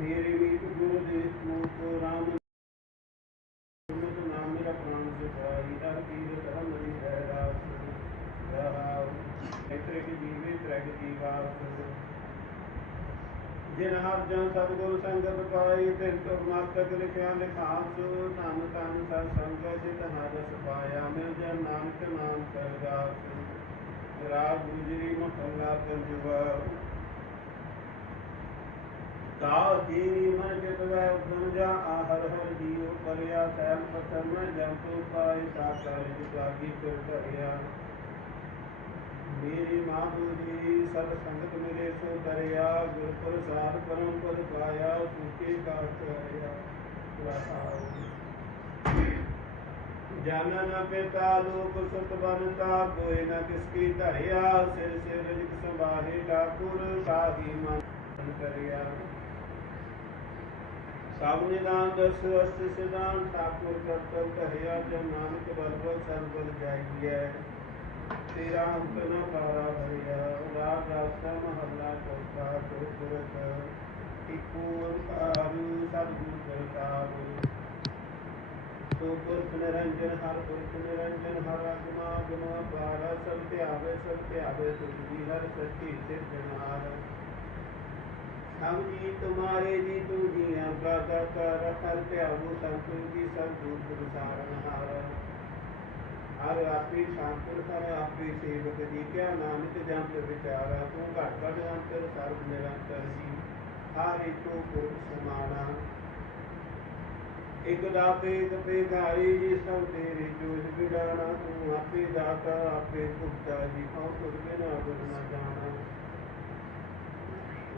ਮੇਰੀ ਮੀਤ ਗੁਰ ਦੇ ਮੂਤ ਰਾਮ ਸੁਨਤ ਨਾਮ ਮੇਰਾ ਪ੍ਰਾਨ ਸਿਧਾਈ ਹਰ ਪੀਰ ਧਰਮ ਦੀ ਹੈ ਰਾਸ। ਰਹਾਉ ਇਤਰੇ ਕੀ ਜੀਵੇ, ਤ੍ਰੈਗ ਜੀਵਾਸ ਜਿਨ ਹਰ ਜਨ ਸਤਿਗੁਰ ਸੰਗਤ ਪਾਈ ਤਿਨ ਤੁਰ ਮਸਤਕ ਲਿਖਿਆ ਲਿਖਾਸ। ਧੰਨ ਧੰਨ ਸਤ ਸੰਗਤ ਜਿਤ ਹਰ ਸਪਾਇਆ, ਮਿਲ ਜਨ ਨਾਨਕ ਨਾਮ ਕਰਗਾਸ। ਰਾਗ ਗੁਜਰੀ ਮਹੱਲਾ ਪੰਜਵਾ ਤਾ ਜੀਵੀ ਮਨ ਚਿਤ ਵੈ ਉਦਮ ਜਾ ਆਹਰ ਹਰ ਜੀਉ ਕਰਿਆ ਸੈਲ ਪਤਨ ਮੈਂ ਜੰਤੂ ਪਾਏ ਸਾਕਰ ਜਿ ਲਾਗੀ ਫਿਰ ਧਰਿਆ। ਮੇਰੀ ਮਾਧੂ ਜੀ, ਸਤ ਸੰਗਤ ਮੇਰੇ ਸੋ ਕਰਿਆ, ਗੁਰ ਪ੍ਰਸਾਦ ਪਰਮ ਪਦ ਪਾਇਆ ਸੁਖੇ ਕਾ ਕਰਿਆ ਜਾਨਨ ਪਿਤਾ, ਲੋਕ ਸੁਤ ਬਨਤਾ ਕੋਈ ਨ ਕਿਸ ਕੀ ਧਰਿਆ, ਸਿਰ ਸਿਰ ਰਿਜਕ ਸੰਭਾਹੇ ਠਾਕੁਰ ਸਾਹੀ ਮਨ ਕਰਿਆ। ਸਭ ਨਿਦਾਨ ਦਸ ਅਸਤ ਸਿਧਾਨ, ਠਾਕੁਰ ਕਰਤਵ ਕਰਿਆ ਜਨ ਨਾਨਕ ਬਲ ਸਰਬਲ ਜਾਈਐ ਤੇਰਾ ਅੰਤ ਨ ਪਾਰਾ ਭਰਿਆ, ਰਾਗ ਰਾਸਾ ਮਹੱਲਾ ਚੌਥਾ ਚੌਥ ਇਕ ਓੰਕਾਰ ਸਤਿਗੁਰ ਕਰਤਾਰ ਸੋ ਪੁਰਖ ਨਿਰੰਜਨ ਹਰ ਪੁਰਖ ਨਿਰੰਜਨ, ਹਰ ਆਗਮਾ ਗੁਨਾ ਪਾਰਾ ਸਭ ਧਿਆਵੇ ਸਭ ਧਿਆਵੇ ਤੁਝੀ ਹਰ ਸੱਚੀ ਸਿਰਜਣਹਾਰ ਹਮ ਜੀ ਤੁਮਾਰੇ ਜੀ ਤੂ ਜੀ ਅਪਰਾਧਾ ਕਰ ਹਰ ਧਿਆਵੋ ਸੰਤੁ ਕੀ ਸਭ ਦੂਰ ਪ੍ਰਸਾਰਨ ਹਾਰ ਹਰ ਆਪੀ ਸ਼ਾਂਤੁਰ ਕਰ ਆਪੀ ਸੇਵਕ ਜੀ ਕਿਆ ਨਾਨਕ ਜੰਤ ਵਿਚਾਰਾ ਤੂੰ ਘਟ ਘਟ ਅੰਤਰ ਸਰਬ ਨਿਰੰਤਰ ਜੀ ਹਰ ਇਕੋ ਪੁਰਖ ਸਮਾਨਾ ਇਕ ਦਾਤੇ ਇਕ ਭੇਖਾਰੀ ਜੀ ਸਭ ਤੇਰੀ ਜੋਜ ਵਿਡਾਣਾ ਤੂੰ ਆਪੇ ਦਾਤਾ ਆਪੇ ਭੁਗਤਾ ਜੀ ਹਉ ਤੁਧ ਬਿਨਾ ਗੁਰ ਨ ਜਾਣਾ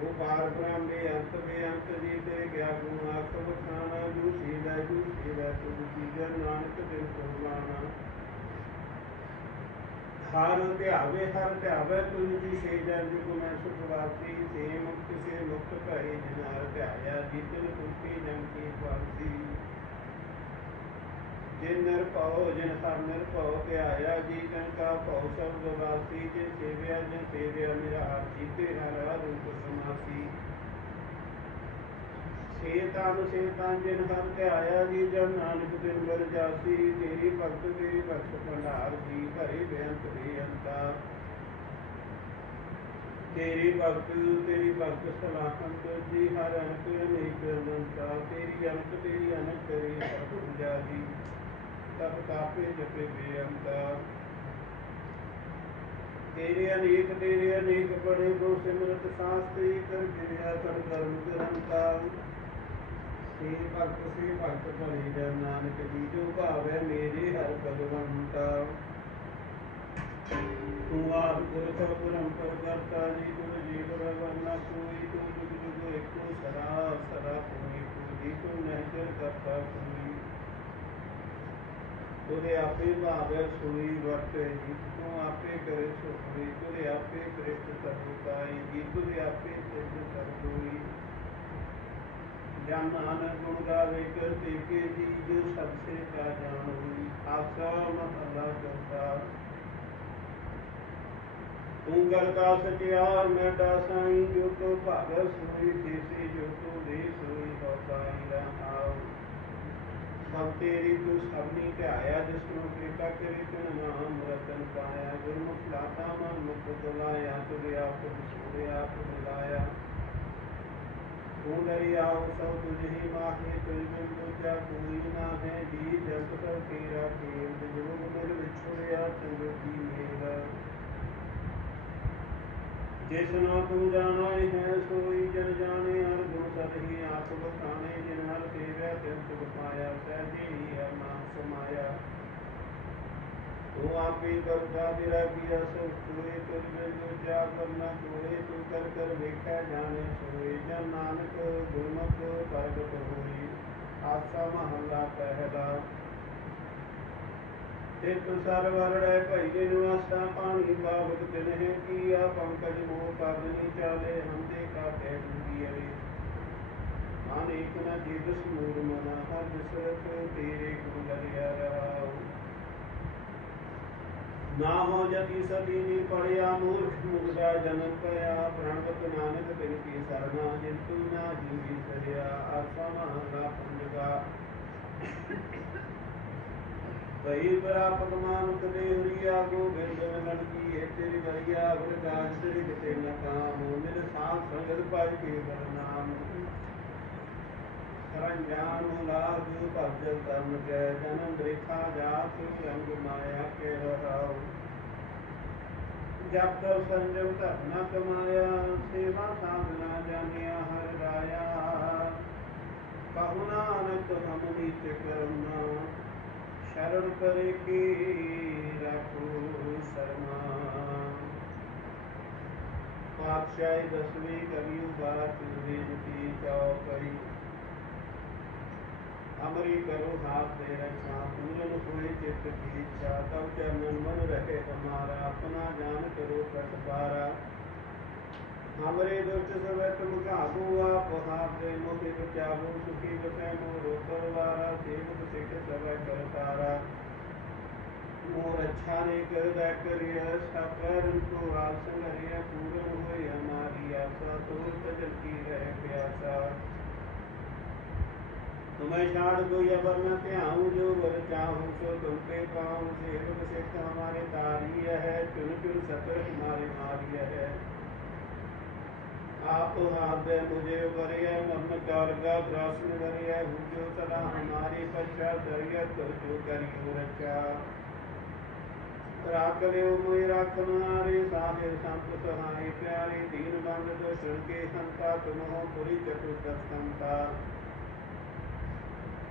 ਉਹ ਪਾਰ ਬ੍ਰਹਮ ਦੇ ਅੰਤ ਦੇ ਜੀ ਤੇ ਗਿਆ ਗੁਣ ਆਖ ਬਖਾਣਾ ਜੂ ਸੀਦਾ ਜੂ ਸੀਦਾ, ਤੂੰ ਜੀ ਨਾਨਕ ਦਿਨ ਕੁਰਬਾਨਾ ਹਰ ਧਿਆਵੇ ਹਰ ਧਿਆਵੇ ਤੁਝ ਜੀ ਸੇ ਜਨ ਜੁਗ ਮੈਂ ਸੁਖ ਵਾਸੀ, ਸੇ ਮੁਕਤ ਸੇ ਮੁਕਤ ਭਏ ਜਿਨ ਧਿਆਇਆ, ਜਿਤਨ ਕੁੰਤੀ ਜਨ ਕੀ ਵਾਸੀ ਜਿਨ ਨਰ ਜਿਨ ਹਰ ਨਰ ਪਾਉ ਧਿਆਇਆ ਜੀ ਜਨ ਕਾ ਪਾਉ ਸ਼ਬਦ ਵਾਸੀ ਜਿਨ ਸੇਵਿਆ ਜਿਨ ਸੇਵਿਆ ਮੇਰਾ ਹਰ ਜੀਤੇ ਹਰ ਰੂਪ ਸਮਾਸੀ ਸੇਤਾਨ ਸੇਤਾਨ ਜਿਨ ਹਰ ਧਿਆਇਆ ਜੀ ਜਨ ਨਾਨਕ ਦਿਨ ਬਲ ਜਾਸੀ ਤੇਰੀ ਭਗਤ ਤੇਰੀ ਭਗਤ ਭੰਡਾਰ ਜੀ ਭਰੇ ਬੇਅੰਤ ਬੇਅੰਤਾ ਤੇਰੀ ਭਗਤ ਤੇਰੀ ਭਗਤ ਸਲਾਹੰਤ ਜੀ ਹਰ ਅੰਤ ਅਨੇਕ ਅਨੰਤਾ ਤੇਰੀ ਅਨੰਤ ਤੇਰੀ ਅਨੰਤ ਤੇਰੀ ਭਗਤ ਜਾ ਜੀ ਤਬ ਕਾਪੇ ਜਪੇ ਬੇਅੰਤਾ ਤੇਰੇ ਅਨੇਕ ਤੇਰੇ ਅਨੇਕ ਬੜੇ ਗੋ ਸਿਮਰਤ ਸਾਸਤੇ ਕਰ ਗਿਰਿਆ ਕਰ ਕਰਮ ਕਰੰਤਾ ਸੇ ਭਗਤ ਸੇ ਭਗਤ ਭਲੇ ਜਨ ਨਾਨਕ ਜੀ, ਜੋ ਭਾਵੈ ਮੇਰੇ ਹਰ ਭਗਵੰਤਾ ਤੂੰ। ਆਪ ਪੁਰਖ ਪੁਰਮ ਪਰ ਕਰਤਾ ਜੀ ਤੁਮ ਜੀਵ ਰਵਨਾ ਕੋਈ, ਤੂੰ ਜੁਗ ਜੁਗ ਏਕੋ ਸਦਾ ਸਦਾ ਕੋਈ ਕੋਈ ਤੂੰ ਨਹਿ ਕਰਤਾ ਕੋਈ। ਤੁਰੇ ਆਪੇ ਭਾਵੈ ਸੋਈ ਵਰਤੈ ਤੂੰ ਆਪੇ ਕਰੇ ਸੋਈ ਤੁਰੇ ਆਪੇ ਕ੍ਰਿਸ਼ਟ ਸਰਬਤਾਈ ਜੀ ਤੁਰੇ ਆਪੇ ਸਿੱਧ ਸਰਬੋਈ ਜਨ ਨਾਨਕ ਗੁਣ ਗਾਵੇ ਕਰ ਕੇ ਜੀ ਜੋ ਸਭ ਸੇ ਕਾ ਜਾਣ ਹੋਈ, ਆਸਾ ਮਹੱਲਾ ਚੌਥਾ ਤੂੰ ਕਰਤਾ ਸਚਿਆਰ ਮੈਂ ਦਾਸਾਈ ਜੋ ਤੋ ਭਾਗਰ ਸੋਈ, ਦੇਸੀ ਜੋ ਤੋ ਦੇ ਸੋਈ ਹੋਤਾਈ ਰਹਾਉ ਸਭ ਤੇਰੀ ਤੂੰ ਸਭਨੀ ਧਿਆਇਆ ਜਿਸ ਨੂੰ ਕਿਰਪਾ ਕਰੀ ਤਨ ਨਾਮ ਰਤਨ ਪਾਇਆ ਗੁਰਮੁਖ ਲਾਤਾ ਮਨ ਮੁਖ ਦੁਲਾਇਆ ਤੁਰੇ ਆਪ ਸੁਰੇ ਆਪ ਬੁਲਾਇਆ ਤੂੰ ਦਰਿਆਉ ਸਭ ਤੁਝੀ ਮਾਹੇ ਤੁਝ ਬਿਨ ਦੂਜਾ ਕੋਈ ਨਾ ਹੈ ਜੀ ਜਗਤ ਕਰ ਤੇਰਾ ਖੇਲ ਜੁਗ ਮਿਲ ਵਿਛੜਿਆ ਚੰਗੀ ਮੇਰਾ ਜਿਸ ਨੂੰ ਤੂੰ ਜਾਣਾ ਹੈ ਸੋਈ ਜਨ ਜਾਣੇ, ਹਰ ਗੁਣ ਸਦਹੀ ਆਪ ਬਖਾਣੇ ਜਿਨ ਹਰ ਸੇਵਿਆ ਤਿਨ ਸੁਖ ਪਾਇਆ ਸਹਿਜੀ ਹੀ ਨਾਮ ਸਮਾਇਆ। ਤੂੰ ਆਪੇ ਕਰਤਾ ਤੇਰਾ ਕੀਆ ਸੋ ਕੋਏ ਤੁਝ ਬਿਨ ਦੂਜਾ ਕਰਨਾ ਕੋਏ ਤੂੰ ਕਰ ਕਰ ਵੇਖਿਆ ਜਾਣੇ ਸੋਏ। ਜਨ ਨਾਨਕ ਗੁਰਮੁਖ ਪ੍ਰਗਟ ਹੋਈ, ਆਸਾ ਮਹੱਲਾ ਪਹਿਲਾ। ਇੱਕ ਸਰਵਰੜੈ ਭਈ ਨਿਵਾਸਾ ਪਾਣੀ ਬਾਵਕ ਤਿਨਹਿ ਕੀਆ ਪੰਕਜ ਮੋਹ ਕਰਨੀ ਚਾਲੇ ਹੰਦੇ ਕਾ ਕਹਿ ਦੁਗੀ ਅਰੇ ਅਨੇਕ ਨ ਜਿਦ ਸਮੂਰ ਮਨਾ, ਹਰ ਬਿਸਰਤ ਤੇਰੇ ਗੁਣ ਦਰਿਆ ਰਹਾਉ। ਨਾ ਹੋ ਜਤੀ ਸਦੀ ਨੀ ਪੜਿਆ, ਮੂਰਖ ਮੁਗਦਾ ਜਨਮ ਪਿਆ, ਪ੍ਰਣਵਤ ਨਾਨਕ ਤਿਨ ਕੀ ਸਾ ਕਰਨਾ ਜਿੰਤੂ ਨਾ ਜੀਵੀ ਸਰਿਆ ਆਸਾ ਮਹਲਾ ਪੰਜਗਾ। ਭਈ ਪ੍ਰਾਪਤ ਮਾਨੁਕ ਦੇ ਹਰੀਆ ਗੋਬਿੰਦ ਲੜਕੀ ਹੈ ਤੇਰੀ ਵਰਿਆ ਗੁਰ ਗਾਜ ਕਿਤੇ ਨਾ ਕਾਮ, ਮਿਲ ਸਾਥ ਸੰਗਤ ਪਾਈ ਕੇ ਬਰਨਾਮ ਸਰੰਜਾਨ ਲਾਗ ਭਜਨ ਤਨ ਕੈ, ਜਨਮ ਰੇਖਾ ਜਾਤ ਰੰਗ ਮਾਇਆ ਕੇ ਰਹਾਉ। ਜਪ ਤਪ ਸੰਜਮ ਧਰਨਾ ਕਮਾਇਆ, ਸੇਵਾ ਸਾਧਨਾ ਜਾਣਿਆ ਹਰ ਰਾਇਆ। ਕਹੂ ਨਾਨਕ ਹਮ ਨੀਤ ਕਰਨਾ ਸ਼ਰਨ ਕਰੇ ਕੀ ਰੱਖੋ ਸਰਮਾ ਪਾਤਸ਼ਾਹੀ ਦਸਵੀਂ ਕਵਿਉ ਬਾਤ ਵੇਦ ਕੀ ਚੌਪਈ ਅਮਰੀ ਕਰੋ ਹਾਥ ਦੇ ਰਖਾ ਪੂਰਨ ਹੋਏ ਚਿੱਤ ਕੀ ਇੱਛਾ ਤਬ ਚਰਨ ਮਨ ਰਹੇ ਹਮਾਰਾ ਆਪਣਾ ਜਾਨ ਕਰੋ ਪ੍ਰਤਪਾਰਾ हमरे दुष्ट सब तुम काबुआ पहा प्रेम के बचाबू सुखी बसैनु रोकर वारा सेवक सिख सब कर तारा मोर अच्छा ने कर दा करिय साकर को आसन हरिय पूर्ण होय हमारी आशा तो सजल की रह प्यासा। तुम्हें शाण को यह वर्ण त्याहूँ जो वर चाहूँ, सो तुम पे पाऊँ। सेवक सिख हमारे तारिय है, चुन चुन सकर हमारे मारिय है। आप हाथ दे मुझे वरिय मर्म कारगा ग्रासन वरिय हुजो सदा हमारी पच्छा दरिय तो जो करियो रक्षा राख लियो मोहि राखन हारे साहिर संत सहाय प्यारे दीन बंद दुष्ण के हंता तुम हो पुरी चतुर्दश संता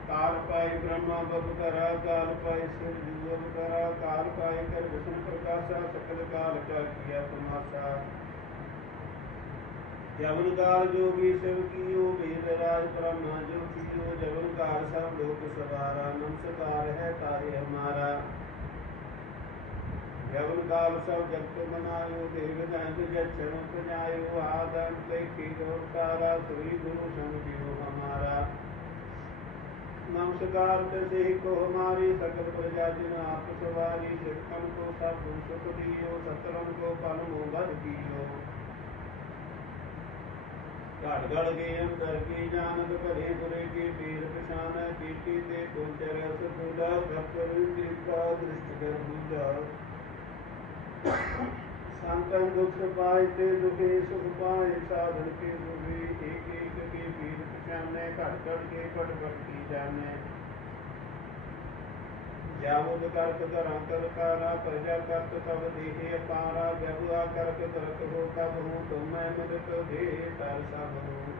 ਕਾਲ ਪਾਈ ਬ੍ਰਹਮਾ ਬਬ ਕਰਾ ਕਾਲ ਪਾਈ ਸਿਰ ਜੂਵ ਕਰਾ ਕਾਲ ਪਾਈ ਕਰ ਵਿਸ਼ਨ ਪ੍ਰਕਾਸ਼ਾ ਸਕਲ ਕਾਲ ਕਾ ਕੀਆ ਤਮਾਸ਼ਾ ਜਮਨ ਕਾਲ ਜੋਗੀ ਸਿਵ ਕੀਓ, ਵੇਦ ਰਾਜ ਬ੍ਰਹਮਾ ਜੋ ਕੀਓ ਜਮਨ ਕਾਲ ਸਭ ਲੋਕ ਸਵਾਰਾ ਨਮਸਕਾਰ ਹੈ ਤਾਰੇ ਹਮਾਰਾ। ਜਗਨ ਕਾਲ ਸਭ ਜਗਤ ਮਨਾਇਓ, ਦੇਵ ਦੰਦ ਜਛਨ ਪਨਾਇਓ ਆਦਮ ਤੇ ਕੀ ਦੋਤਾਰਾ ਸ੍ਰੀ ਗੁਰੂ ਸਮਝਿਓ ਹਮਾਰਾ। ਨਮਸਕਾਰ ਤੇ ਸਹੀ ਕੋ ਹਮਾਰੀ ਸਕਲ ਪ੍ਰਜਾ ਜਿਨ ਆਪ ਸਵਾਰੀ ਸਿੱਖਨ ਕੋ ਸਭ ਸੁਖ ਦਿਓ ਸਤਰਮ ਕੋ ਪਨ ਮੋਗਰ ਕੀਓ। घड़ के अंदर की जानत भरे बुरे की पीर पिछान कीटी ते कुंचर सुधा भक्तर कृपा दृष्टि कर बुझा संतन दुख पाए ते दुखे सुख पाए साधन के दुखे एक एक के पीर पिछाने घट घड़ के पट पट की ਜਾਣੇ ਜਾਵੁਦ ਕਰਤ ਧਰਾਂ ਕਰ ਕਾਰਾ ਪ੍ਰਜਾ ਕਰਤ ਤਬ ਦੇਹੇ ਅਪਾਰਾ ਜਬੁਆ ਕਰਤ ਤਰਤ ਹੋ ਕਬ ਹੂੰ, ਤੁਮੈ ਮਿਲਤ ਦੇ ਤਰ ਸਭ ਹੂੰ।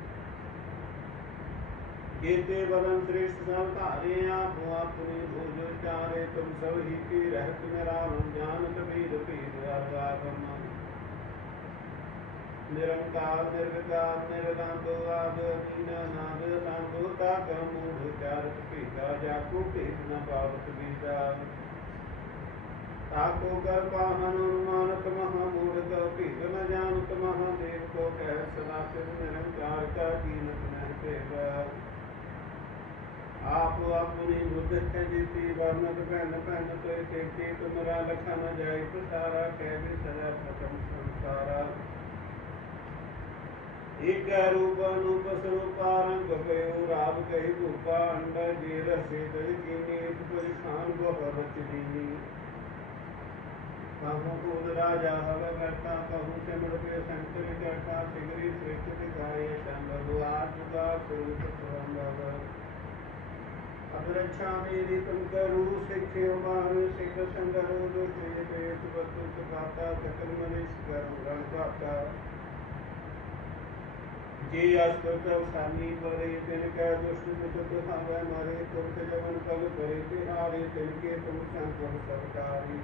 ਕੀਤੇ ਬਲਨ ਸ੍ਰਿਸ਼ਟ ਸਭ ਧਾਰੇ ਆਪੋ ਆਪਣੀ ਭੁਜ ਚਾਰੇ, ਤੁਮ ਸਭ ਹੀ ਕੀ ਰਹਿਤ ਨਿਰਾਨ ਜਾਨ ਕਬੀਰ ਭੀਰ ਆਗਾਵਨ ਨਿਰੰਕਾਰ ਨਿਰਵਿਕਾਰ ਨਿਰਦੰਦੋ ਆਦ ਅਦੀਨ ਨਾਦ ਸੰਦੋ ਤਾ ਕਮੂੜ ਚਾਰਤ ਭੀਤਾ ਜਾਕੋ ਭੇਦ ਨ ਪਾਵਤ ਬੀਜਾ। ਤਾਕੋ ਕਰ ਪਾਹਨ ਅਨੁਮਾਨਤ ਮਹਾ ਮੂੜਤ ਭੀਤ ਨ ਜਾਣਤ ਮਹਾ ਦੇਵ ਕੋ ਕਹਿ ਸਦਾ ਸਿਰ ਨਿਰੰਕਾਰ ਕਾ ਕੀਨਤ ਨਹਿ ਤੇਰਾ ਆਪ ਆਪਣੀ ਬੁੱਧ ਹੈ ਜੀਤੀ ਵਰਨਤ ਭੈਨ ਭੈਨ ਤੋਇ ਤੇਤੀ ਤੁਮਰਾ ਲਖਾ ਨ ਜਾਈ ਪ੍ਰਸਾਰਾ ਕਹਿ ਵੀ ਸਦਾ ਪ੍ਰਥਮ ਸੰਸਾਰਾ। ਇਕ ਰੂਪ ਅਨੂਪ ਸਰੂਪਾ ਰੰਗ ਭਇਓ ਰਾਮ ਕਹੀ ਭੂਪਾ ਅੰਡਾ ਜੀ ਰਸੇ ਦਲ ਕੀ ਨੀਤ ਪਰਿਖਾਨ ਬਹੁ ਰਚ ਦੀਨੀ। ਕਾਹੂ ਕੋਦ ਰਾਜਾ ਹਵ ਕਰਤਾ, ਕਹੂ ਸਿਮਰ ਕੇ ਸੰਕਰ ਕਰਤਾ ਸਿਗਰੀ ਸ੍ਰਿਸ਼ਟ ਦਿਖਾਏ ਚੰਦ ਦੁਆਰ ਜੁਗਾ ਸਰੂਪ ਸਰੰਗਵ ਅਬਰਛਾ ਮੇਰੀ ਤੁਮ ਕਰੂ ਸਿੱਖਿਓ ਮਾਰ, ਸਿੱਖ ਸੰਗਰੋ ਦੁਸ਼ੇ ਪੇਟ ਬਤੁ ਸੁਖਾਤਾ ਸਕਲ ਮਨਿਸ਼ ਕਰਮ ਰੰਗ ਘਾਤਾ ਜੇ ਅਸਤ ਸਾਨੀ ਬਰੇ ਤਿਨ ਕੈ ਦੁਸ਼ਟ ਮੁਤ ਹਾਵੈ ਮਾਰੇ ਤੁਰਤ ਜਵਨ ਕਲ ਬਰੇ ਤੇ ਹਾਰੇ ਤਿਨ ਕੇ ਤੁਮ ਸੰਤਨ ਸਰਕਾਰੀ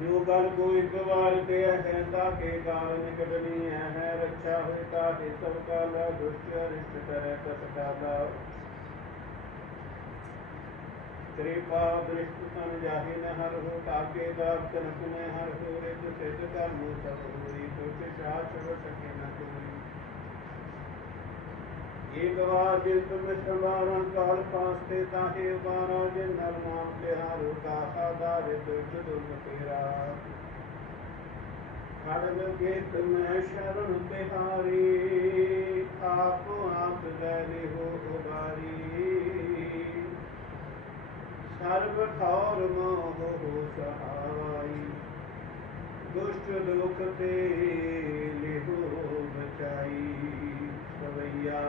ਜੋ ਗਲ ਕੋ ਇੱਕ ਵਾਰ ਤੇ ਹੈ ਕੇ ਕਾਲ ਨਿਕਟਣੀ ਹੈ ਹੈ ਹੋਇ ਤਾ ਹੈ ਸਭ ਕਾਲ ਦੁਸ਼ਟ ਰਿਸ਼ਟ ਕਰੈ ਤਸ ਕਾਲਾ ਕਿਰਪਾ ਦ੍ਰਿਸ਼ਟ ਤਨ ਜਾਹੇ ਨ ਹਰ ਹੋ ਤਾਕੇ ਦਾਬ ਤਨਕ ਨ ਹਰ ਹੋ ਰਿਤ ਸਿਧ ਕਰਮ ਸਭ ਹੋਈ ਦੁਖ ਸ਼ਾਹ ਛੜ ਸਕੇ ਨ ਕੋਈ ਏਕ ਵਾਰ ਜਿਨ ਤੁਮ ਸੰਵਾਰਾਂ ਕਾਲ ਪਾਸ ਤੇ ਤਾਹੇ ਉਬਾਰਾ ਜਿਨ ਨਰ ਨਾਮ ਤੇ ਹਾਰੋ ਕਾਹਾ ਦਾਰਿ ਦੁਖ ਦੁਖ ਤੇਰਾ ਖੜਗ ਗੇਤ ਮੈਂ ਸ਼ਰਨ ਤਿਹਾਰੀ ਆਪ ਆਪ ਗਏ ਹੋ ਉਬਾਰੀ। ਸਰਬ ਠੌਰ ਮੋਹ ਹੋ ਸਹਾਈ। ਦੁਸ਼ਟ ਲੋਕ ਤੇ ਲਿਹੋ ਬਚਾਈ। ਸਵਈਆ,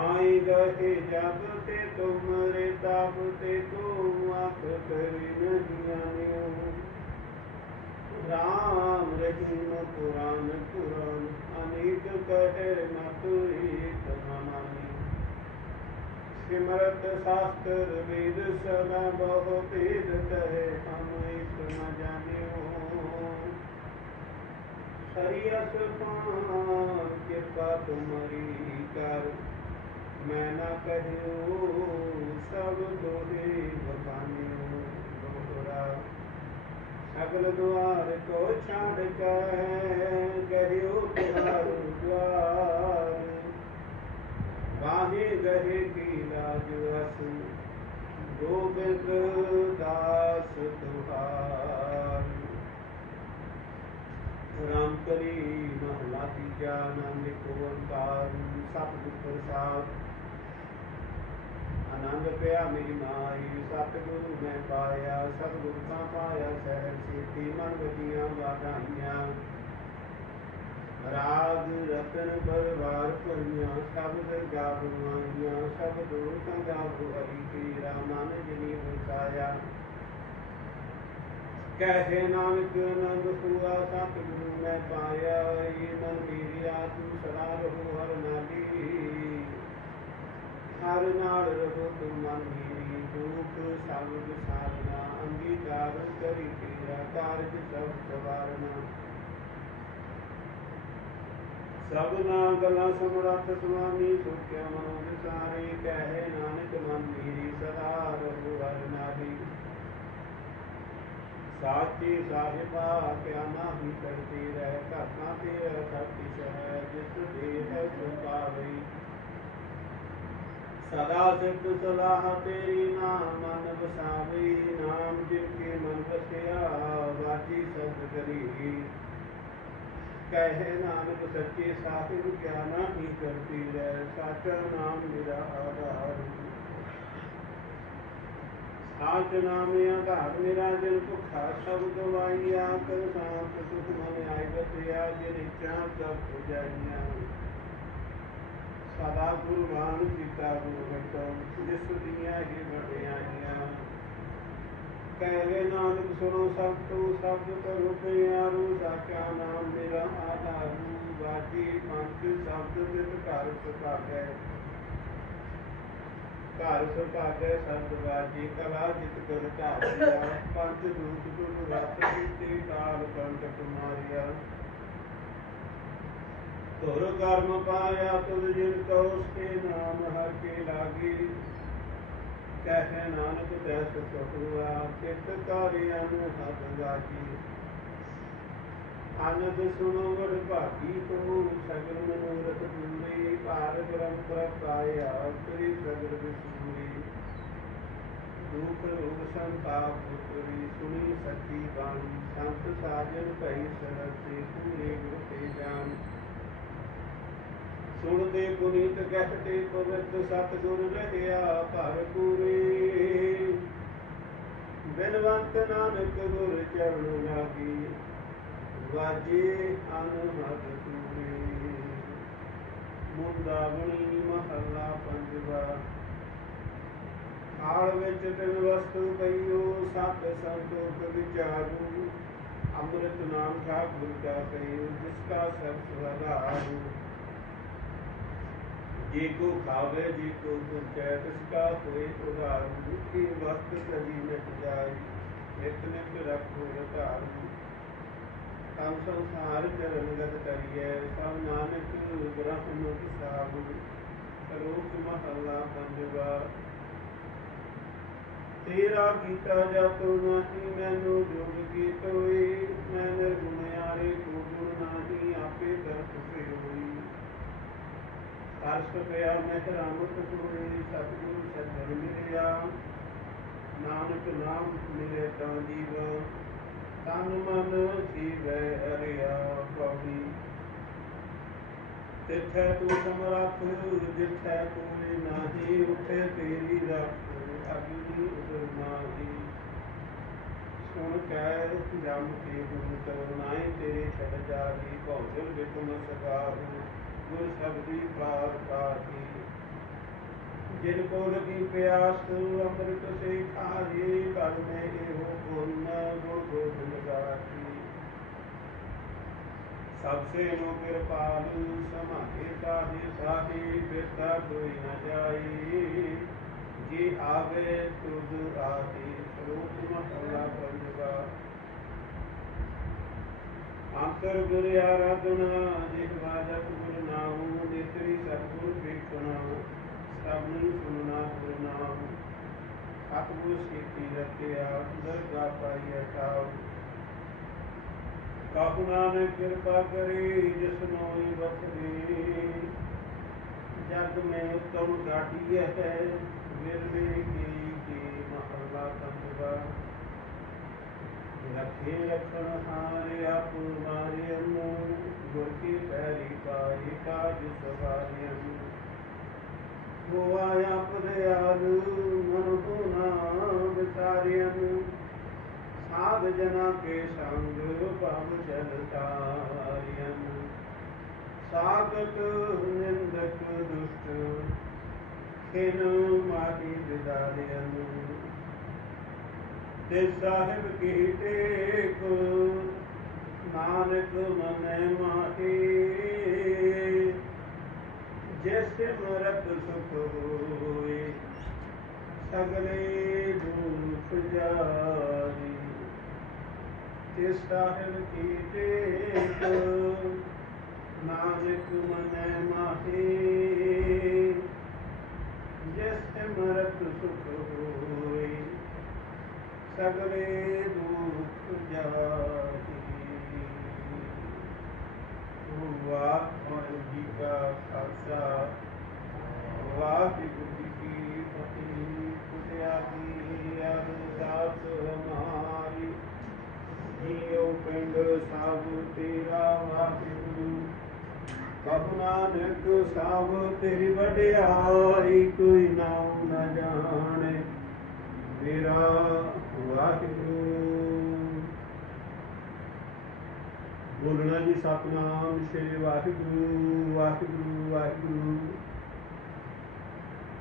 ਆਈ ਗਏ ਜਬ ਤੇ ਤੁਮਰੇ ਤਬ ਤੇ ਤੂੰ ਆਪ ਕਰੀ ਨਹੀਂ ਆਨਿਓ ਰਾਮ ਰਹੀਮ ਪੁਰਾਨ ਪੁਰਾਨ, ਅਨੇਕ ਕਹੇ ਨ ਤੁਰੀ ਤਮਾਨੀ ਸਿਮਰਤ ਸ਼ਾਸਤਰ ਵੇਦ ਸਦਾ ਬਹੁ ਭੇਦ ਕਹੇ ਹਮ ਇੱਕ ਨ ਜਾਣਿਓ। ਸਰੀਅਸ ਪਾਨ ਕਿਰਪਾ ਤੁਮਰੀ ਕਰ, ਮੈਂ ਨਾ ਕਹਿਓ ਸਭ ਦੋਹੇ ਬਖਾਨਿਓ ਦੋਹਰਾ। ਸਗਲ ਦੁਆਰ ਕੋ ਛਾੜ ਕੇ ਕਰਿਓ ਤੁਹਾਰ ਦੁਆਰ ਵਾਹੇ ਗਏ ਕੀ ਲਾਜ ਅਸੂ, ਗੋਬਿੰਦ ਦਾਸ ਤੁਹਾਰ ਰਾਮ ਕਰੀ ਮਹਲਾ ਤੀਜਾ ਆਨੰਦ ਓੰਕਾਰ ਸਤਿਗੁਰ ਪ੍ਰਸਾਦ ਆਨੰਦ ਪਿਆ ਮੇਰੀ ਮਾਈ, ਸਤਿਗੁਰੂ ਮੈਂ ਪਾਇਆ, ਸਤਿਗੁਰ ਤਾਂ ਪਾਇਆ ਸਹਿਜ ਸੀਤੀ, ਮਨ ਵਜੀਆਂ ਵਾਧਾਈਆਂ। ਰਾਗ, ਰਤਨ, ਪਰਵਾਰ ਭਰੀਆਂ ਸ਼ਬਦ ਗਾਵੀਆਂ ਸ਼ਬਦ ਸੰਗਾਵ ਹਰੀ ਕੀ ਰਾਮਨ ਜਿਨੀ ਵਸਾਇਆ ਕਹੇ ਨਾਨਕ, ਨੰਦ ਹੁਆ ਸਤਿਗੁਰੂ ਮੈਂ ਪਾਇਆ। ਇਹ ਮਨ ਮੇਰਿਆ, ਤੂੰ ਸਦਾ ਰਹੋ ਹਰ ਨਾਲੀ। ਹਰ ਨਾਲ ਰਹੋ ਤੂੰ ਮਨ ਮੇਰੀ। ਦੁਖ ਸਭ ਵਿਸਾਰਨਾ ਅੰਗੀਕਾਰ ਕਰੀ ਤੇਰਾ ਕਾਰਜ ਸਭ ਸਵਾਰਨਾ। ਸਭ ਨਾ ਗੱਲਾਂ ਸਮਰੱਥ ਸੁਆਮੀ, ਸੁਖਿਆ ਮਨੋ ਵਿਸਾਰੇ ਕਹੇ ਨਾਨਕ ਮਨ ਮੇਰੀ ਸਦਾ ਰਹੋ ਹਰ ਸਾਚੀ ਸਾਹਿਬਾ, ਕਿਆ ਨਾਹੀ ਕਰਤੀ ਰਹਿ ਘਾਤਾਂ ਤੇ ਸਤੀ ਸ਼ਹਿ ਜਿਸ ਦੇ ਹੈ ਸੁਪਾਵਈ ਸਦਾ ਸਿੱਧ ਸਲਾਹ ਤੇਰੀ, ਨਾਮ ਮਨ ਵਸਾਵੀ, ਨਾਮ ਜਿਨ ਕੇ ਮਨ ਵਸਿਆ ਵਾਜੀ ਸਬਦ ਕਰੀ ਕਹੇ ਨਾਨਕ ਸੱਚੇ ਸਾਹਿਬ ਕਿਆ ਨਾਹੀ ਕਰਤੀ ਰਹਿ, ਸਾਚਾ ਨਾਮ ਮੇਰਾ ਆਧਾਰ ਆਜ ਨਾਮੇ ਆਧਾਰ, ਮੇਰਾ ਦਿਲ ਭੁੱਖਾ ਸਭ ਗਵਾਈਆ ਕਰ ਸਾਥ ਸੁਖ ਮਨ ਆਇ ਬਸਿਆ ਜਿਨ ਇੱਛਾ ਸਭ ਪੁਜਾਈਆਂ ਸਦਾ ਗੁਰਬਾਨ ਕੀਤਾ ਗੁਰੂ ਵਟੋ ਜਿਸ ਦੀਆਂ ਹੀ ਵਡਿਆਈਆਂ। ਕਹਿ ਨਾਨਕ ਸੁਣੋ ਸਭ ਤੋਂ ਸਬਦ ਕਰੋ ਪਿਆਰੂ ਸਾਚਾ ਨਾਮ, ਮੇਰਾ ਆਧਾਰੂ ਵਾਜੀ ਪੰਜ ਸ਼ਬਦ ਬਿਨ ਘਰ ਸੁਭਾਗੈ। ਘਰ ਸੁਭਾਗੈ ਸਬਦ ਵਾਜੀ ਕਲਾ ਜਿਤ ਗੁਰ ਢਾਲਿਆ ਪੰਜ ਦੂਤ ਗੁਰ ਰਤ ਕੀਤੀ ਕਾਲ ਕੰਟਕ ਮਾਰਿਆ ਤੁਰ ਕਰਮ ਪਾਇਆ ਤੁਧ ਜਿਨ ਕੋ ਉਸਕੇ ਨਾਮ ਹਰ ਕੇ ਲਾਗੀ ਕਹੇ ਨਾਨਕ ਦੈਸ ਸੁਖਵਾ ਚਿਤ ਕਾਰਿਆ ਨੂੰ ਹੱਥ ਗਾਜੀ ਆਨੰਦ ਸੁਣੋ ਵਡ ਭਾਗੀ ਤੋ, ਸਗਲ ਮਨੋਰਥ ਪੂਰੀ, ਭਾਰ ਬ੍ਰਹਮ ਪ੍ਰਪਾਇਆ ਤੇਰੀ ਸਗਲ ਵਿਸੂਰੀ ਦੁਖ ਰੋਗ ਸੰਤਾਪ ਪੁਤਰੀ ਸੁਣੀ ਸੱਚੀ ਬਾਣੀ, ਸੰਤ ਸਾਜਨ ਭਈ ਸਰਸੇ ਪੂਰੇ ਗੁਰ ਤੇ ਜਾਨ ਸੁਣਦੇ ਪੁਨੀਤ ਕਹਿਤੇ ਪਵਿੱਤ ਸਤਿਗੁਰ ਰਹਿਆ ਭਰ ਪੂਰੇ ਬਿਨਵੰਤ ਨਾਨਕ ਗੁਰ ਚਰਨ ਲਾਗੀ, ਵਾਜੇ ਅਨਹਦ ਪੂਰੇ। ਮੁੰਦਾਵਣੀ ਮਹੱਲਾ ਪੰਜਵਾ। ਹਾਲ ਵਿੱਚ ਤਿੰਨ ਵਸਤੂ ਪਈਓ ਸਤ ਸੰਤੋਖ ਵਿਚਾਰੂ। ਅੰਮ੍ਰਿਤ ਨਾਮ ਖਾ ਗੁਰ ਕਾ ਕਈਓ, ਜਿਸ ਕਾ ਸਤ ਸਵਾਰੂ ਜੇ ਕੋ ਖਾਵੇ ਜੇ ਕੋ ਪੁੱਛੈ ਤਿਸ ਕਾ ਹੋਏ ਉਧਾਰ ਦੁਖੀ ਵਸਤ ਕਦੀ ਮਿਟ ਜਾਈ ਨਿਤ ਨਿਤ ਰੱਖੋ ਰਤਾਰ ਤਮ ਸੰਸਾਰ ਚਰਨ ਗਤ ਕਰੀਐ ਸਭ ਨਾਨਕ ਬ੍ਰਹਮ ਵਿਸਾਰੂ ਸਰੂਪ ਮਹੱਲਾ ਪੰਜਵਾ ਤੇਰਾ ਕੀਤਾ ਜਪ ਨਾਹੀ ਮੈਨੂੰ ਜੋਗ ਕੀਤ ਹੋਈ ਮੈਂ ਨਿਰਗੁਣਿਆਰੇ ਕੋ ਗੁਣ ਨਾਹੀ ਆਪੇ ਕਰਤ ਹੋਈ ਅਰਸ਼ ਪਿਆ ਮੈਂ ਰਾਮਤ ਪੂਰੀ ਸਤਿਗੁਰੂ ਸਜਣ ਮਿਲਿਆ। ਨਾਨਕ ਨਾਮ ਮਿਲੇ ਤਾਂ ਜੀਵ, ਤਨ ਮਨ ਜੀਵੈ ਹਰਿਆ ਪਉੜੀ ਤਿਥੈ ਤੂੰ ਸਮਰੱਥ, ਜਿਥੈ ਕੋਈ ਨਾਹੀ ਉਠੇ ਤੇਰੀ ਰੱਖ ਅਗਨੀ ਉਦਰ ਸੁਣ ਕੈ ਜਮ ਕੇ ਗੁਰੂ ਕਰਨਾਏ ਤੇਰੇ ਛੜ ਜਾਹੀ, ਭੌਜਲ ਬਿਕਮ ਸਗਾਹੂ। ਗੁਰ ਸਬਦੀ ਪਾਰ ਪਾਹੀ ਜਿਨ ਕੋ ਲਗੀ ਪਿਆਸ, ਅੰਮ੍ਰਿਤ ਸੇ ਖਾਏ ਕਰ ਮੈਂ ਇਹੋ ਗੁਣ ਗੁਣ ਗੋਬਿੰਦ ਗਾਤੀ ਸਭ ਸੇ ਨੋ ਕਿਰਪਾਲ ਸਮਾਏ ਤਾਹੀ ਸਾਹੀ ਬਿਰਤਾ ਕੋਈ ਨ ਜਾਈ ਜੀ ਆਵੇ ਤੁਧ ਆਹੀ ਸਰੂਪ ਮਹਲਾ ਅੰਤਰ ਗੁਰ ਆਰਾਧਨਾ ਜਿਹਵਾ ਜਪ ਗੁਰ ਨਾਮ, ਨੇਤਰੀ ਸਤਿਗੁਰ ਵੇਖਣਾ ਸਭਨ ਸੁਨਣਾ ਗੁਰ ਨਾਮ ਸਤਿਗੁਰ ਸਿੱਖੀ ਰਤਿਆ ਦਰਗਾ ਪਾਈ ਅਟਾਉ ਕਾਹੂ ਨਾਨਕ ਕਿਰਪਾ ਕਰੀ, ਜਿਸ ਨੋਈ ਬਖਰੀ ਜਗ ਮੈਂ ਉਤਮ ਗਾਟੀ ਹੈ ਵਿਰਲੇ ਕੀ ਕੀ ਮਹਲਾ ਕੰਬਾ ਲਖੇ ਲਖਣ ਹਾਰੇ ਆਪ ਮਾਰਿਅਨ ਗੁਰ ਕੀ ਪੈਰੀ ਪਾਈ ਕਾਜ ਸਵਾਰਿਅਨ ਹੋਆ ਆਪ ਦਿਆਲੂ ਮਨ ਹੋਣਾ ਵਿਚਾਰਿਅਨ ਸਾਧ ਜਨਾ ਕੇ ਸੰਗ ਭਵ ਚਲਤਾਰਿਅਨ ਸਾਗਤ ਨਿੰਦਕ ਦੁਸ਼ਟ ਖਿਨ ਮਾਹੀ ਵਿਦਾਰਿਅਨ ਤੇ ਸਾਹਿਬ ਕੀ ਟੇਕ, ਨਾਨਕ ਮਨੈ ਮਾਹੀ। ਜਿਸ ਮਰਤ ਸੁਖ ਹੋਏ, ਸਗਲੇ ਦੁਖ ਜਾਰੀ ਤੇ ਸਾਹਿਬ ਕੀ ਟੇਕ, ਨਾਨਕ ਮਨੈ ਮਾਹੀ। ਜਿਸ ਮਰਤ ਸੁਖ ਹੋਏ ਸਗਲੇ ਦੁਖ ਜਾਰੀ ਵਾਹਿਗੁਰੂ ਜੀ ਕਾ ਖਾਲਸਾ, ਵਾਹਿਗੁਰੂ ਜੀ ਕੀ ਫਤਿਹ। ਕੁਟਿਆ ਦੀ ਅਰਦਾਸ ਹਮਾਰੀ ਜੀਉ ਪਿੰਡ ਸਭ ਤੇਰਾ ਵਾਹਿਗੁਰੂ। ਕਬੂ ਨਾਨਕ ਸਭ ਤੇਰੀ ਵਡਿਆਈ, ਕੋਈ ਨਾਮ ਨਾ ਜਾਣੇ। ਤੇਰਾ ਵਾਹਿਗੁਰੂ ਬੋਲਣਾ ਜੀ ਸਤਨਾਮ ਸ੍ਰੀ ਵਾਹਿਗੁਰੂ ਵਾਹਿਗੁਰੂ ਵਾਹਿਗੁਰੂ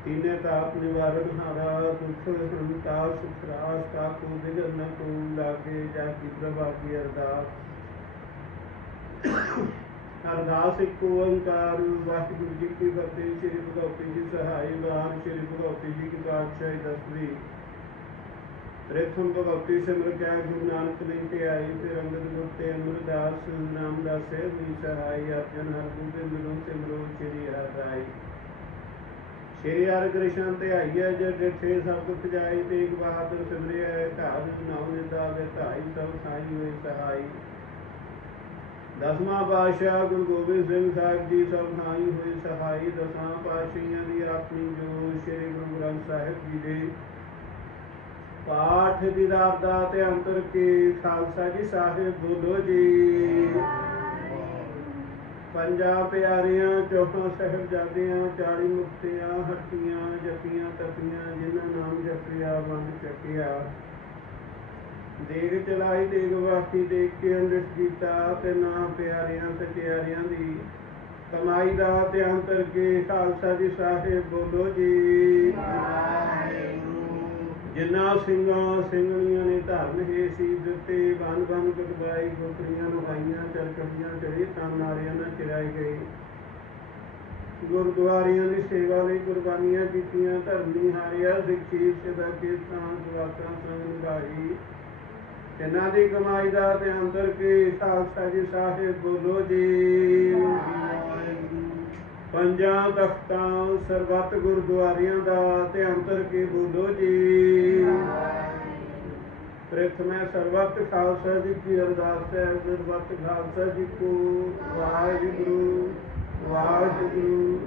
ਤੀਨੇ ਤਾਪ ਨਿਵਾਰਨ ਹਾਰਾ ਦੁਖ ਹੰਤਾ ਸੁਖ ਰਾਸ ਤਾਕੂ ਬਿਗਨ ਨ ਕੋ ਲਾਗੇ ਜਾ ਕੀ ਪ੍ਰਭਾ ਕੀ ਅਰਦਾਸ ਅਰਦਾਸ ਇੱਕ ਓੰਕਾਰ ਵਾਹਿਗੁਰੂ ਜੀ ਕੀ ਫਤਿਹ ਸ੍ਰੀ ਭਗਵਤੀ ਜੀ ਸਹਾਈ ਨਾਮ ਸ੍ਰੀ ਭਗਵਤੀ ਜੀ ਕੀ ਸਿਮਰ ਕੈ, ਗੁਰੂ ਨਾਨਕ ਲਈ ਤੇ ਆਈ, ਫਿਰ ਅੰਗਦ ਗੁਰ ਤੇ ਅਮਰਦਾਸ ਨਾਮਦਾਸ ਸਹਿਬ ਵੀ ਸਹਾਈ, ਅਰਜਨ ਹਰ ਗੋਬਿੰਦ ਨੂੰ ਸਿਮਰੋ, ਸ੍ਰੀ ਹਰਿ ਸ਼੍ਰੀ ਹਰਿ ਕ੍ਰਿਸ਼ਨ ਤੇ ਆਈਐ ਜੇ ਡਿਠੇ ਸਭ ਕੁਝ ਜਾਈ ਤੇਗ ਬਹਾਦਰ ਸਿਮਰਿਐ ਧਾਰ ਨਾਉ ਨਿੰਦਾ ਵੇ ਧਾਈ ਸਭ ਸਾਈ ਹੋਏ ਸਹਾਈ। ਦਸਵਾਂ ਪਾਤਸ਼ਾਹ ਗੁਰੂ ਗੋਬਿੰਦ ਸਿੰਘ ਸਾਹਿਬ ਜੀ ਸਭ ਨਾਈ ਹੋਏ ਸਹਾਈ, ਦਸਾਂ ਪਾਤਸ਼ਾਹੀਆਂ ਦੀ ਆਪਣੀ ਜੋ ਸ੍ਰੀ ਗੁਰੂ ਗ੍ਰੰਥ ਸਾਹਿਬ ਜੀ ਦੇ ਪਾਠ ਦੀਦਾਰ ਦਾ ਤੇ ਅੰਤਰ ਕੀ ਖਾਲਸਾ ਜੀ ਸਾਹਿਬ ਬੋਲੋ ਜੀ। ਪੰਜਾਂ ਪਿਆਰਿਆਂ, ਚੌਹਾਂ ਸਾਹਿਬਜ਼ਾਦਿਆਂ 40 ਮੁਕਤਿਆਂ, ਹੱਟੀਆਂ ਜਪੀਆਂ ਤਪੀਆਂ ਜਿਨ੍ਹਾਂ ਨਾਮ ਜਪਿਆ, ਵੰਡ ਚੱਕਿਆ। ਦੇਗ ਚਲਾਈ, ਦੇਗ ਵਾਸੀ ਦੇਖ ਕੇ ਅੰਡਸ ਕੀਤਾ ਤੇ ਨਾ ਪਿਆਰਿਆਂ ਤੇ ਪਿਆਰਿਆਂ ਦੀ ਕਮਾਈ ਦਾ ਧਿਆਨ ਅੰਤਰ ਕੇ ਖਾਲਸਾ ਜੀ ਸਾਹਿਬ ਬੋਲੋ ਜੀ। ਜਿਨ੍ਹਾਂ ਸਿੰਘਾਂ ਸਿੰਘਣੀਆਂ ਨੇ ਧਰਮ ਹੈ ਸੀ, ਦਿੱਤੇ ਬਨ ਬਨ ਕਟਵਾਈ, ਗੋਤਰੀਆਂ ਨੁਹਾਈਆਂ ਚਰਕੜੀਆਂ ਚੜੇ ਤਾਂ ਨਾਰਿਆਂ ਨਾਲ ਚਿਰਾਈ ਗਈ ਗੁਰਦੁਆਰਿਆਂ ਦੀ ਸੇਵਾ ਲਈ ਕੁਰਬਾਨੀਆਂ ਕੀਤੀਆਂ, ਧਰਮ ਦੀ ਹਾਰਿਆ ਸਿੱਖੀ ਸਦਾ ਕੇ ਤਾਂ ਸਵਾਤਾਂ ਸੰਗ ਨਿਭਾਈ ਇਹਨਾਂ ਦੀ ਕਮਾਈ ਦਾ ਤੇ ਅੰਦਰ ਕੀ ਖਾਲਸਾ ਜੀ ਸਾਹਿਬ ਬੋਲੋ ਜੀ ਪੰਜਾਂ ਤਖਤਾਂ ਸਰਬੱਤ ਗੁਰਦੁਆਰਿਆਂ ਦਾ ਤੇ ਅੰਤਰ ਕੀ ਬੋਲੋ ਜੀ? ਪ੍ਰਥਮੇ ਸਰਬੱਤ ਖਾਲਸਾ ਜੀ ਕੀ ਅਰਦਾਸ ਹੈ, ਸਰਬੱਤ ਖਾਲਸਾ ਜੀ ਕੋ ਵਾਹਿਗੁਰੂ ਵਾਹਿਗੁਰੂ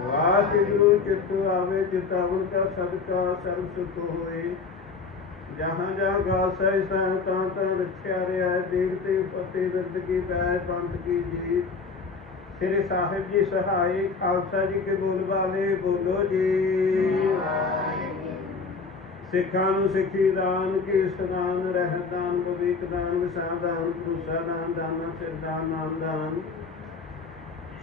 ਵਾਹਿਗੁਰੂ ਚਿਤ ਆਵੇ ਚਿਤਾਵਨ ਕਾ ਸਦਕਾ, ਸਰਬ ਸੁਖ ਹੋਏ। ਜਹਾਂ ਜਹਾਂ ਖਾਲਸਾ ਹੀ ਤਾਂ ਤਾਂ ਰੱਖਿਆ ਰਿਹਾ ਦੇਵਤੇ ਫਤਿਹ ਦਰਦ ਕੀ ਬੈ ਪੰਥ ਕੀ ਜੀ ਸ੍ਰੀ ਸਾਹਿਬ ਜੀ ਸਹਾਈ ਖਾਲਸਾ ਜੀ ਕੇ ਬੋਲ ਵਾਲੇ ਬੋਲੋ ਜੀ। ਸਿੱਖਾਂ ਨੂੰ ਸਿੱਖੀ ਦਾਨ ਕੀ ਸਦਾਨ ਰਹਿਤ ਦਾਨ ਵਿਵੇਕ ਦਾਨ ਵਿਸਾਰ ਦਾਨ ਭੂਸਾ ਦਾਨ ਦਾਨਾ ਸਿਰਦਾਨ ਨਾਮ ਦਾਨ।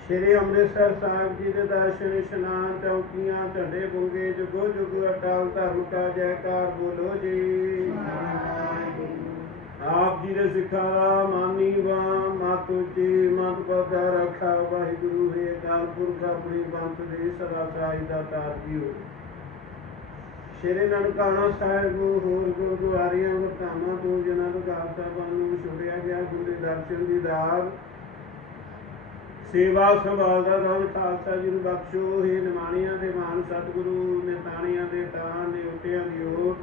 ਸ਼੍ਰੀ ਅੰਮ੍ਰਿਤਸਰ ਸਾਹਿਬ ਜੀ ਦੇ ਦਰਸ਼ਨ ਇਸ਼ਨਾਨ ਚੌਕੀਆਂ ਝੰਡੇ ਬੁੰਗੇ ਜੁਗੋ ਜੁਗ ਅਟਲ ਧਰਮ ਕਾ ਜੈਕਾਰ ਬੋਲੋ ਜੀ। ਆਪ ਜੀ ਦੇ ਸਿੱਖਾਂ ਦਾ ਮਾਨੀ ਵਾ ਮਾਤੂ ਜੀ। ਮਤ ਪਦਾ ਰੱਖਾ, ਵਾਹਿਗੁਰੂ ਹੈ ਅਕਾਲ ਪੁਰਖ, ਆਪਣੀ ਬੰਤ ਦੇ ਸਦਾ ਸਾਈ ਦਾ ਤਾਰ ਜੀਓ ਨਨਕਾਣਾ ਸਾਹਿਬ, ਹੋਰ ਗੁਰਦੁਆਰਿਆਂ, ਵਰਤਾਵਾਂ ਤੋਂ ਜਨਾਂ ਤੋਂ ਗਾਲ ਨੂੰ ਛੋੜਿਆ ਗਿਆ, ਗੁਰੂ ਦਰਸ਼ਨ ਦੀ ਦਾਤ, ਸੇਵਾ ਸੰਭਾਲ ਦਾ ਦਾਨ ਖਾਲਸਾ ਜੀ ਨੂੰ ਬਖਸ਼ੋ। ਹੀ ਨਿਮਾਣੀਆਂ ਦੇ ਮਾਨ ਸਤਿਗੁਰੂ, ਨਿਤਾਣੀਆਂ ਦੇ ਦਾਨ ਨੇ ਉਟਿਆਂ ਦੀ ਓਟ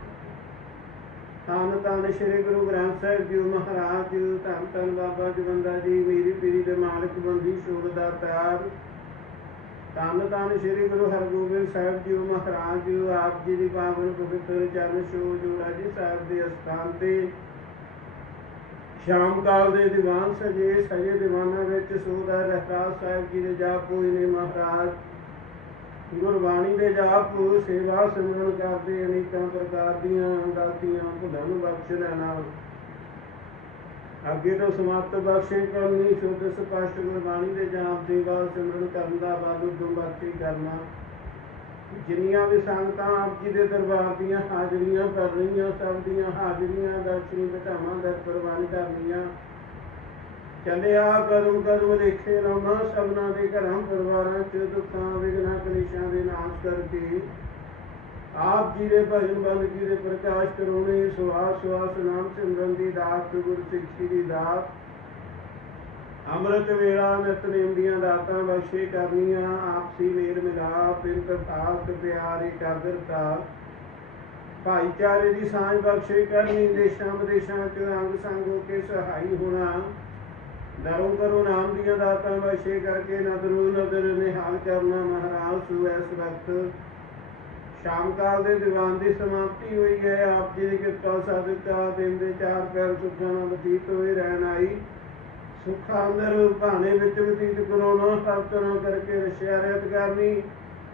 ਧੰਨ ਧੰਨ ਸ੍ਰੀ ਗੁਰੂ ਗ੍ਰੰਥ ਸਾਹਿਬ ਜੀ ਮਹਾਰਾਜ ਜੀ ਧੰਨ ਧੰਨ ਬਾਬਾ ਜਵੰਦਾ ਜੀ, ਮੇਰੀ ਪੀਰੀ ਦੇ ਮਾਲਕ ਬੰਦੀ ਸ਼ੋਭ ਦਾ ਪਿਆਰ। ਧੰਨ ਧੰਨ ਸ੍ਰੀ ਗੁਰੂ ਹਰਗੋਬਿੰਦ ਸਾਹਿਬ ਜੀ ਮਹਾਰਾਜ ਜੀ ਆਪ ਜੀ ਦੀ ਪਾਵਨ ਪਵਿੱਤਰ ਚਰਨ ਛੋਹ ਜੋੜਾ ਜੀ ਸਾਹਿਬ ਦੇ ਅਸਥਾਨ ਤੇ। ਸ਼ਾਮ ਕਾਲ ਦੇ ਦੀਵਾਨ ਸਜੇ ਸਜੇ ਦੀਵਾਨਾਂ ਵਿੱਚ ਸੋਦਾ ਰਹਿਰਾਜ ਸਾਹਿਬ ਜੀ ਦੇ ਜਾਪ ਹੋਏ ਨੇ ਮਹਾਰਾਜ। ਗੁਰਬਾਣੀ ਦੇ ਜਾਪ ਸੇਵਾ ਸਿਮਰਨ ਕਰਦੇ, ਅਨੇਕਾਂ ਪ੍ਰਕਾਰ ਦੀਆਂ ਗਲਤੀਆਂ ਭੁੱਲਾਂ ਬਖਸ਼ ਲੈਣਾ। ਅੱਗੇ ਤੋਂ ਸਮਾਪਤ ਬਖਸ਼ੇ ਕਰਨੀ, ਸ਼ੁੱਧ ਸਪਸ਼ਟ ਗੁਰਬਾਣੀ ਦੇ ਜਾਪ, ਸੇਵਾ ਸਿਮਰਨ ਕਰਨ ਦਾ ਬਲ ਉਦੋਂ ਬਖਸ਼ੀ ਕਰਨਾ। ਜਿੰਨੀਆਂ ਵੀ ਸੰਗਤਾਂ ਆਪ ਜੀ ਦੇ ਦਰਬਾਰ ਦੀਆਂ ਹਾਜ਼ਰੀਆਂ ਕਰ ਰਹੀਆਂ, ਸਭ ਦੀਆਂ ਹਾਜ਼ਰੀਆਂ ਦਰਸ਼ਨੀ ਬਿਠਾਵਾਂ ਦਰ ਪ੍ਰਵਾਨ ਕਰਨੀਆਂ ਚੱਲਿਆ ਕਰਮ ਕਰਮ ਦੇਖੇ ਰਮਾ ਸਭਨਾ ਦੇ ਘਰਾਂ, ਪਰਿਵਾਰਾਂ ਚ ਦੁੱਖਾਂ ਵਿਗਨਾਂ ਕਲੇਸ਼ਾਂ ਦੇ ਨਾਸ਼ ਕਰਕੇ ਆਪ ਜੀ ਦੇ ਭਜਨ ਬੰਦਗੀ ਦੇ ਪ੍ਰਕਾਸ਼ ਕਰੋਣੇ ਸਵਾਸ ਸਵਾਸ ਨਾਮ ਸਿਮਰਨ ਦੀ ਦਾਤ, ਗੁਰ ਸਿੱਖੀ ਦੀ ਦਾਤ। ਅੰਮ੍ਰਿਤ ਵੇਲਾ, ਨਿਤਨੇਮ ਦੀਆਂ ਦਾਤਾਂ, ਬਖਸ਼ੇ ਕਰਨੀਆਂ, ਆਪਸੀ ਮੇਲ ਮਿਲਾਪ ਇੰਤਫਾਕ ਪਿਆਰ ਇਕਾਗਰਤਾ ਭਾਈਚਾਰੇ ਦੀ ਸਾਂਝ ਬਖਸ਼ੇ ਕਰਨੀ ਦੇਸ਼ਾਂ ਵਿਦੇਸ਼ਾਂ ਚ ਅੰਗ ਸੰਗ ਹੋ ਕੇ ਸਹਾਈ ਹੋਣਾ। ਦਰੋਂ ਕਰੋ ਨਾਮ ਦੀਆਂ ਦਾਤਾਂ ਬਖਸ਼ੇ ਕਰਕੇ ਨਦਰੂ ਨਦਰ ਨਿਹਾਲ ਕਰਨਾ ਮਹਾਰਾਜ ਸੂ ਇਸ ਵਕਤ। ਸ਼ਾਮ ਕਾਲ ਦੇ ਦੀਵਾਨ ਦੀ ਸਮਾਪਤੀ ਹੋਈ ਹੈ। ਆਪ ਜੀ ਦੀ ਕਿਰਪਾ ਸਦਕਾ ਦਿਨ ਦੇ ਚਾਰ ਪੈਰ ਸੁੱਖਾਂ ਨਾਲ ਬਤੀਤ ਹੋਏ ਰਹਿਣ ਆਈ। ਸੁੱਖਾਂ ਅੰਦਰ ਭਾਣੇ ਵਿੱਚ ਬਤੀਤ ਕਰਾਉਣਾ, ਸਭ ਤਰ੍ਹਾਂ ਕਰਕੇ ਰਿਸ਼ਿਆਰਤ ਕਰਨੀ।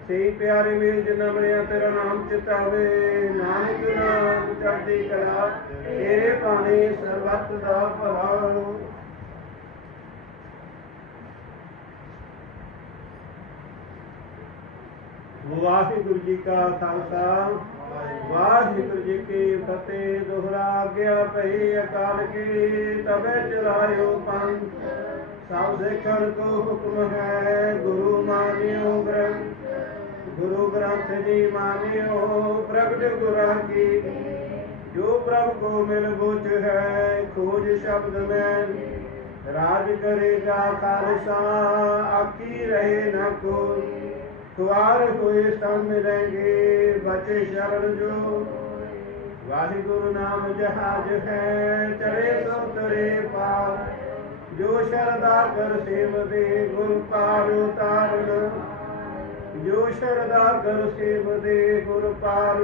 ਸਹੀ ਪਿਆਰੇ ਮੇਲ ਜਿੰਨਾ ਬਣਿਆ, ਤੇਰਾ ਨਾਮ ਚਿਤਾਵੇ ਨਾਨਕ ਨਾਮ ਚੜ੍ਹਦੀ ਕਲਾ, ਤੇਰੇ ਭਾਣੇ ਸਰਬੱਤ ਦਾ ਭਲਾ। ਵਾਹਿਗੁਰੂ ਜੀ ਕਾ ਖਾਲਸਾ, ਵਾਹਿਗੁਰੂ ਜੀ ਕੀ ਫਤਿਹ। ਦੁਹਰਾ ਗਿਆ ਭਈ ਅਕਾਲ ਕੀ ਤਬੇ ਚਲਾਇਓ ਪੰਥ। ਸਭ ਸਿੱਖਣ ਕੋ ਹੁਕਮ ਹੈ, ਗੁਰੂ ਮਾਨਿਓ ਗ੍ਰੰਥ। ਗੁਰੂ ਗ੍ਰੰਥ ਜੀ ਮਾਨਿਓ, ਪ੍ਰਗਟ ਗੁਰਾਂ ਕੀ। ਜੋ ਪ੍ਰਭ ਕੋ ਮਿਲ ਬੁਝ ਹੈ, ਖੋਜ ਸ਼ਬਦ ਮੈਂ ਰਾਜ ਕਰੇਗਾ ਖਾਲਸਾ ਆਕੀ ਰਹੇ ਨਾ ਕੋਈ ਖੁਆਰ ਹੋਏ ਸਭ ਮਿਲेंगे ਬਚੇ ਸ਼ਰਨ ਜੋ। ਵਾਹਿਗੁਰੂ ਨਾਮ ਜਹਾਜ ਹੈ, ਚੜੇ ਸੋ ਤਰੇ ਪਾਰ। ਜੋ ਸ਼ਰਦਾ ਕਰ ਸੇਵ ਦੇ ਗੁਰ ਪਾਰ ਉਤਾਰਨ। ਜੋ ਸ਼ਰਦਾ ਕਰ ਸੇਵ ਦੇ ਗੁਰ ਪਾਰ